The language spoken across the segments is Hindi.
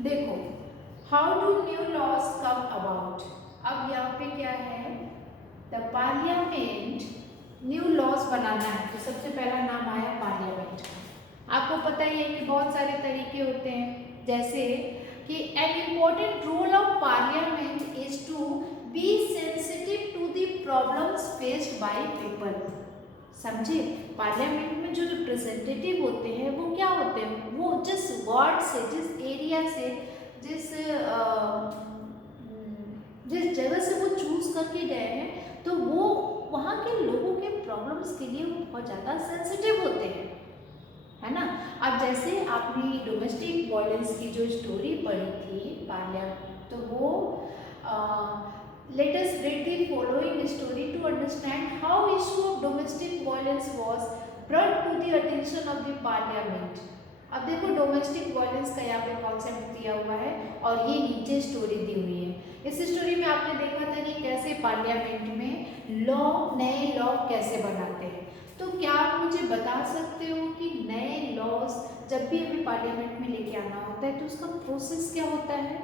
देखो, how do new laws come about. अब यहाँ पे क्या है, द पार्लियामेंट न्यू लॉज बनाना है तो सबसे पहला नाम आया पार्लियामेंट। आपको पता ही है कि बहुत सारे तरीके होते हैं, जैसे कि an important role of parliament is to be sensitive to the problems faced by people. समझे, पार्लियामेंट में जो रिप्रेजेंटेटिव होते हैं वो क्या होते हैं, वो जिस वार्ड से, जिस एरिया से, जिस जिस जगह से वो चूज करके गए हैं, तो वो वहाँ के लोगों के प्रॉब्लम्स के लिए वो बहुत ज़्यादा सेंसिटिव होते हैं, है ना। अब जैसे आपने डोमेस्टिक वायलेंस की जो स्टोरी पढ़ी थी पार्लिया, तो वो let us read the following story to understand how issue of domestic violence was brought to the attention of the parliament। अब देखो डोमेस्टिक वायलेंस का यहाँ पे कॉन्सेप्ट दिया हुआ है और ये नीचे स्टोरी दी हुई है। इस स्टोरी में आपने देखा था कि कैसे पार्लियामेंट में नए लॉ कैसे बनाते हैं। तो क्या आप मुझे बता सकते हो कि नए लॉज जब भी हमें पार्लियामेंट में लेके आना होता है तो उसका प्रोसेस क्या होता है?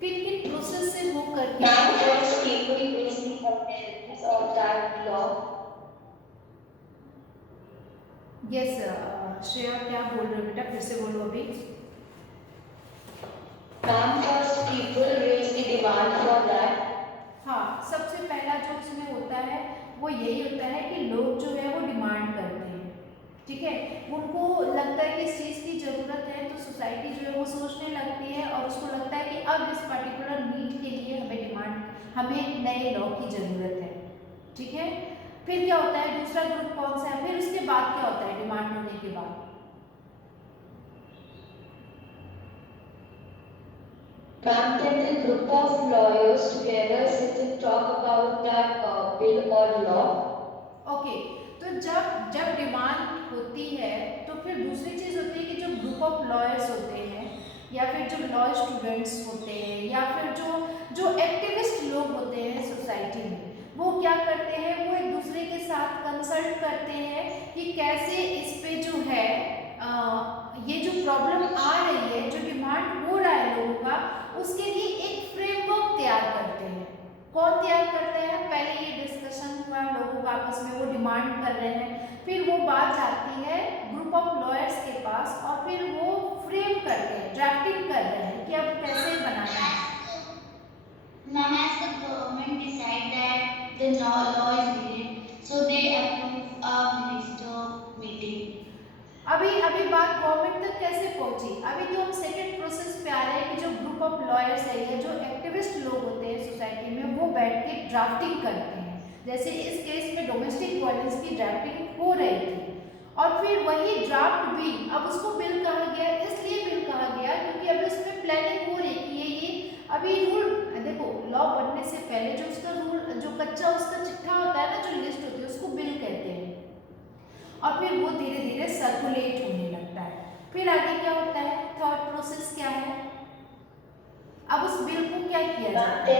किन किन प्रोसेस से हो करके यस श्रेया क्या बोल रहे हो बेटा, फिर से बोलो अभी। हाँ, सबसे पहला जो इसमें होता है वो यही होता है कि लोग जो है वो डिमांड करते हैं, ठीक है। उनको लगता है कि इस चीज़ की ज़रूरत है तो सोसाइटी जो है वो सोचने लगती है और उसको लगता है कि अब इस पर्टिकुलर नीड के लिए हमें नए लॉ की ज़रूरत है, ठीक है। फिर क्या होता है, दूसरा ग्रुप कौन सा है, फिर उसके बाद क्या होता है डिमांड होने के बाद? Ma'am, can a group of lawyers together sit and talk about that bill or law? Okay, तो जब जब डिमांड होती है तो फिर दूसरी चीज़ होती है कि जो ग्रुप ऑफ लॉयर्स होते हैं या फिर जो लॉ स्टूडेंट्स होते हैं या फिर जो जो एक्टिविस्ट लोग होते हैं सोसाइटी में, वो क्या करते हैं, वो एक दूसरे के साथ कंसल्ट करते हैं कि कैसे इस पे जो है ये जो प्रॉब्लम आ रही है, जो डिमांड हो रहा है लोगों का, उसके लिए एक फ्रेमवर्क तैयार करते हैं। कौन तैयार करते हैं? पहले ये डिस्कशन हुआ, लोगों का आपस में वो डिमांड कर रहे हैं, फिर वो बात जाती है ग्रुप ऑफ लॉयर्स के पास और फिर वो फ्रेम करते हैं, ड्राफ्टिंग कर रहे हैं कि अब कैसे बनाना है। Ma'am, as the government decide that the law is needed, so they approve a minister meeting. अभी अभी बात गवर्नमेंट तक कैसे पहुंची, अभी तो हम सेकंड प्रोसेस पे आ रहे हैं कि जो ग्रुप ऑफ लॉयर्स है या जो एक्टिविस्ट लोग होते हैं सोसाइटी में, वो बैठ के ड्राफ्टिंग करते हैं। जैसे इस केस में डोमेस्टिक वायलेंस की ड्राफ्टिंग हो रही थी और फिर वही ड्राफ्ट बिल, अब उसको बिल कहा गया, इसलिए बिल कहा गया क्योंकि अभी उसमें प्लानिंग हो रही है कि ये अभी रूल, देखो लॉ बनने से पहले जो उसका रूल, जो कच्चा उसका चिट्ठा होता है ना, जो लिस्ट होती है, उसको बिल कहते हैं और फिर वो धीरे धीरे सर्कुलेट होने लगता है। फिर आगे क्या होता है, थर्ड प्रोसेस क्या है, अब उस बिल को क्या किया जाता है?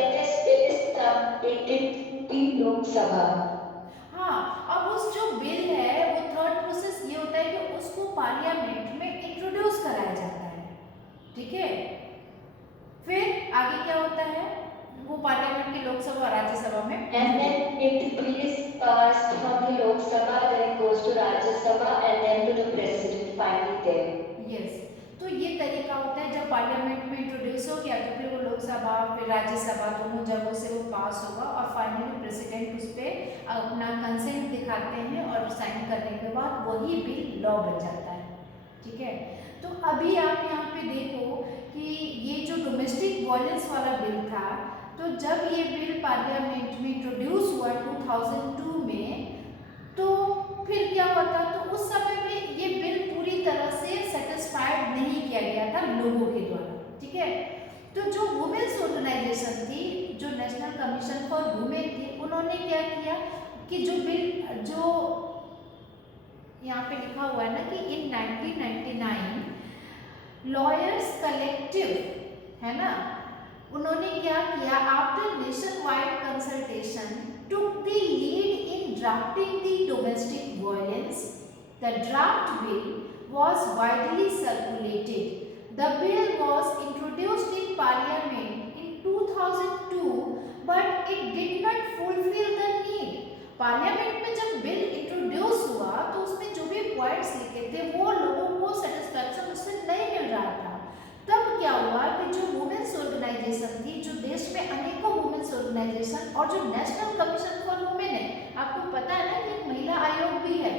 लोकसभा। हाँ, अब उस जो बिल है वो थर्ड प्रोसेस ये होता है कि उसको पार्लियामेंट में इंट्रोड्यूस कराया जाता है, ठीक है। फिर आगे क्या होता है, वो पार्लियामेंट की लोकसभा और राज्यसभा में, And then if the bill is passed from the Lok Sabha, then it goes to Rajya Sabha and then to the president finally there. Yes, तो ये तरीका होता है जब पार्लियामेंट में इंट्रोड्यूस हो गया तो फिर वो लोकसभा फिर राज्यसभा दोनों जगहों से वो पास होगा और फाइनली प्रेसिडेंट उस पर अपना कंसेंट दिखाते हैं और साइन करने के बाद वही बिल लॉ बन जाता है, ठीक है। तो अभी आप यहाँ पे देखो कि ये जो डोमेस्टिक वायलेंस वाला बिल था, तो जब ये बिल पार्लियामेंट में इंट्रोड्यूस हुआ 2002 में, तो फिर क्या हुआ था, तो उस समय में ये बिल पूरी तरह से सेटिस्फाइड नहीं किया गया था लोगों के द्वारा, ठीक है। तो जो वुमेन्स ऑर्गेनाइजेशन थी, जो नेशनल कमीशन फॉर वुमेन थी, उन्होंने क्या किया कि जो बिल, जो यहाँ पे लिखा हुआ है ना कि इन 1999 लॉयर्स कलेक्टिव, है ना, उन्होंने क्या किया, after nation wide consultation took the lead in drafting the domestic violence The draft bill was widely circulated. The bill was introduced in Parliament in 2002, but it did not fulfill the need. Parliament में जब बिल इंट्रोड्यूस हुआ तो उसमें जो भी पॉइंट्स लिखे थे वो लोगों को सेटिस्फैक्शन उससे नहीं मिल रहा था। तब क्या हुआ कि जो वुमेन्स ऑर्गेनाइजेशन थी, जो देश में अनेकों वुमेन्स ऑर्गेनाइजेशन और जो नेशनल कमीशन फॉर वुमेन है, आपको पता है ना कि एक महिला आयोग भी है,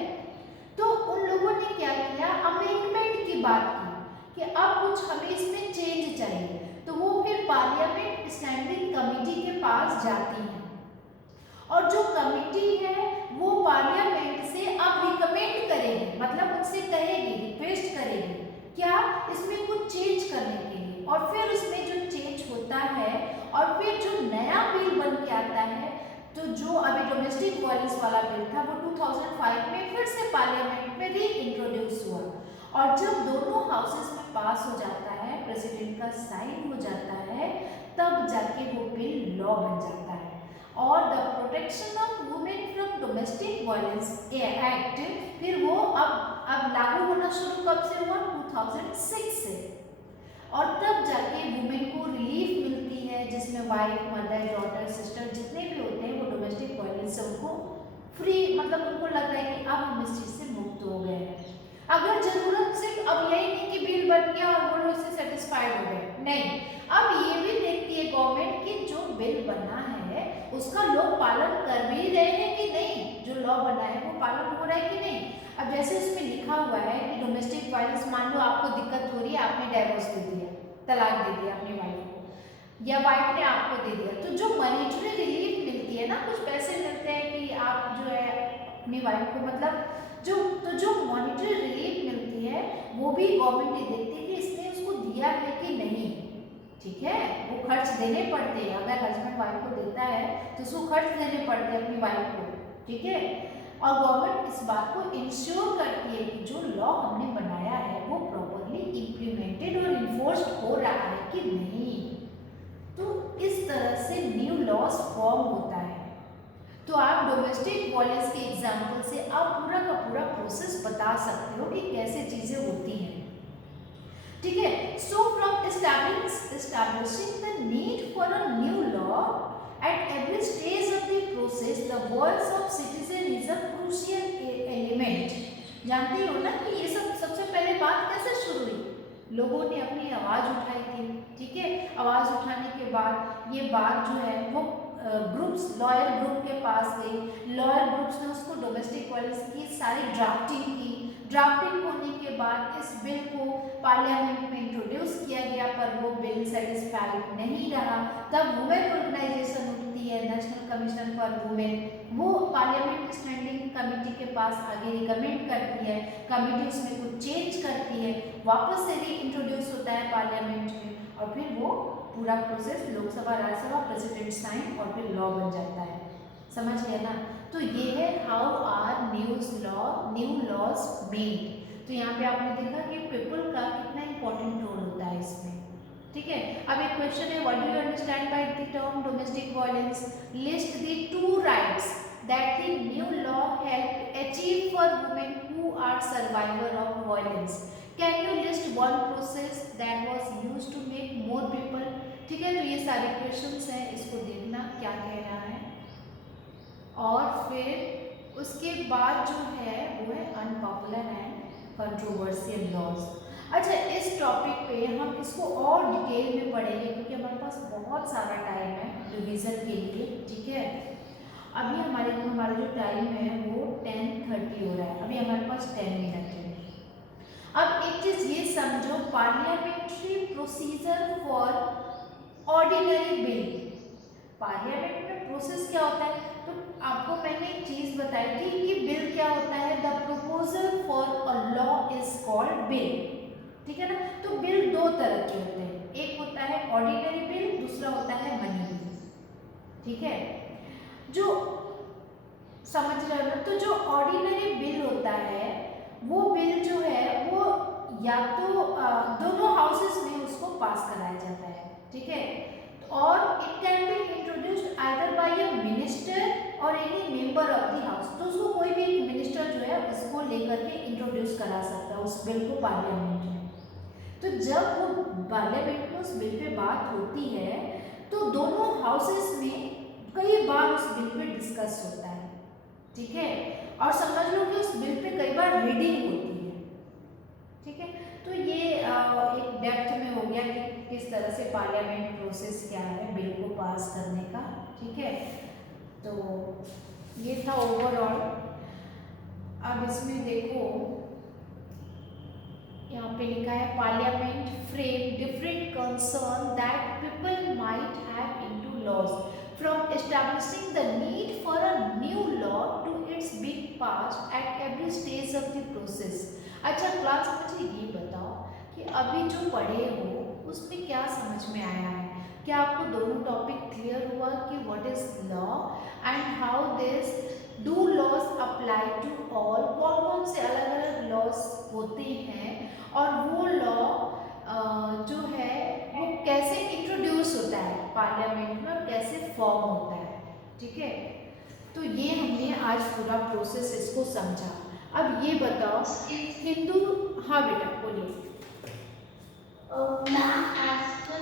तो उन लोगों ने क्या किया, अमेंडमेंट की बात की कि अब कुछ हमें इसमें चेंज चाहिए। तो वो फिर पार्लियामेंट स्टैंडिंग कमेटी के पास जाती है और जो कमेटी है वो पार्लियामेंट से अब रिकमेंड करेगी, मतलब उनसे कहेगी, रिक्वेस्ट करेगी क्या, इसमें कुछ चेंज करने के लिए। और फिर उसमें जो चेंज होता है और फिर जो नया बिल बन के आता है, तो जो अभी डोमेस्टिक वायलेंस वाला बिल था वो 2005 में फिर से पार्लियामेंट में री इंट्रोड्यूस हुआ और जब दोनों हाउसेस में पास हो जाता है, प्रेसिडेंट का साइन हो जाता है, तब जाके वो बिल लॉ बन जाता है। और the protection of women from domestic violence act फिर वो अब लागू होना शुरू कब से हुआ, 2006 से, और तब जाके वुमेन को रिलीफ मिलती है, जिसमें वाइफ, मदर, डॉटर, सिस्टर जितने भी होते हैं वो डोमेस्टिक वायलेंस से उनको फ्री, मतलब उनको लग रहा है कि अब हम इस चीज़ से मुक्त हो गए हैं। अगर जरूरत सिर्फ अब यही नहीं कि बिल बन गया और वो लोग इससे सेटिस्फाइड हो गए, नहीं, अब ये भी देखती है गवर्नमेंट कि जो बिल बना है उसका लोग पालन कर भी रहे हैं कि नहीं, जो लॉ बना है वो पालन हो रहा है कि नहीं। अब जैसे उसमें लिखा हुआ है कि डोमेस्टिक वायलेंस, मान लो आपको दिक्कत हो रही है, आपने डाइवोर्स दे दिया, तलाक दे दिया अपनी वाइफ को या वाइफ ने आपको दे दिया, तो जो मॉनेटरी रिलीफ मिलती है ना, कुछ पैसे मिलते हैं कि आप जो है अपनी वाइफ को, मतलब जो मॉनेटरी रिलीफ मिलती है वो भी गवर्नमेंट ये देखती है कि इसने उसको दिया है कि नहीं, ठीक है, वो खर्च देने पड़ते हैं। अगर हस्बैंड वाइफ को देता है तो उसको खर्च देने पड़ते हैं अपनी वाइफ को, ठीक है। और गवर्नमेंट इस बात को इंश्योर करती है कि जो लॉ हमने बनाया है वो प्रॉपरली इम्प्लीमेंटेड और इन्फोर्स्ड हो रहा है कि नहीं। तो इस तरह से न्यू लॉज फॉर्म होता है। तो आप डोमेस्टिक वायलेंस के एग्जाम्पल से आप पूरा का पूरा प्रोसेस बता सकते हो कि कैसे चीज़ें होती हैं, ठीक है। So from establishing the need for a new law at every stage of the process, the voice of citizen is a crucial element. जानते हो ना कि ये सब सबसे पहले बात कैसे शुरू हुई, लोगों ने अपनी आवाज़ उठाई थी, ठीक है। आवाज़ उठाने के बाद ये बात जो है वो ग्रुप्स, लॉयर ग्रुप के पास गई, लॉयर ग्रुप्स ने उसको डोमेस्टिक वायलेंस की सारी ड्राफ्टिंग की। ड्राफ्टिंग होने के बाद इस बिल को पार्लियामेंट में इंट्रोड्यूस किया गया, पर वो बिल सेटिस्फाइड नहीं रहा। तब वुमेन ऑर्गेनाइजेशन उठती है, नेशनल कमीशन फॉर वुमेन, वो पार्लियामेंट स्टैंडिंग कमेटी के पास आगे रिकमेंड करती है, कमेटी उसमें कुछ चेंज करती है, वापस से री इंट्रोड्यूस होता है पार्लियामेंट में, और फिर वो पूरा process Lok Sabha, Rajya Sabha, president sign और फिर लॉ बन जाता है। समझ गए ना। तो ये है how are new laws made. तो यहाँ पे आपने देखा कि पीपल का कितना इंपॉर्टेंट रोल होता है इसमें, ठीक है। अब एक क्वेश्चन है, what do you understand by the term domestic violence, list the 2 rights that the new law help achieve for women who are survivor of violence. Can you list one process that was used to make more people, ठीक है। तो ये सारे क्वेश्चंस हैं, इसको देखना क्या कह रहा है। और फिर उसके बाद जो है वो है अनपॉपुलर एंड कंट्रोवर्शियल लॉज। अच्छा, इस टॉपिक पे हम इसको और डिटेल में पढ़ेंगे क्योंकि हमारे पास बहुत सारा टाइम है रिवीजन के लिए, ठीक है। अभी हमारा जो टाइम है वो 10:30 हो रहा है, अभी हमारे पास 10 मिनट है। अब एक चीज ये समझो, parliamentary procedure for ordinary bill. Parliament में प्रोसेस क्या होता है, तो आपको मैंने एक चीज बताई थी कि बिल क्या होता है, the proposal for a law is called bill, ठीक है ना। तो बिल 2 तरह के होते हैं, एक होता है ऑर्डिनरी बिल, दूसरा होता है मनी बिल, ठीक है। जो समझ रहे हो ना, तो जो ऑर्डिनरी बिल होता है वो बिल जो है वो या तो दोनों हाउसेस में उसको पास कराया जाता है, ठीक है। और it can be introduced either by a minister or any member of the house. तो उसको कोई भी मिनिस्टर जो है उसको लेकर करके इंट्रोड्यूस करा सकता है उस बिल को पार्लियामेंट में। तो जब वो पार्लियामेंट में उस बिल पे बात होती है तो दोनों हाउसेस में कई बार उस बिल पे डिस्कस होता है, ठीक है, और समझ लो कि उस बिल पे कई बार रीडिंग होती है, ठीक है। तो ये एक डेप्थ में हो गया कि किस तरह से पार्लियामेंट प्रोसेस क्या है बिल को पास करने का, ठीक है। तो ये था ओवरऑल। अब इसमें देखो यहाँ पे लिखा है parliament frame different concern that people might have into laws from establishing the need for a new law to its being passed at every stage of the process. अच्छा क्लास मुझे ये बताओ कि अभी जो पढ़े हो उसमें क्या समझ में आया है? क्या आपको दोनों टॉपिक क्लियर हुआ कि what is law and how this do laws apply to all? कौन कौन से अलग अलग लॉज होते हैं और वो लॉ जो है वो कैसे इंट्रोड्यूस होता है पार्लियामेंट में और कैसे फॉर्म होता है, ठीक है। तो ये हमने आज पूरा प्रोसेस इसको समझा। अब ये बताओ हिंदू, हाँ बेटा बोलिए। Ma'am, as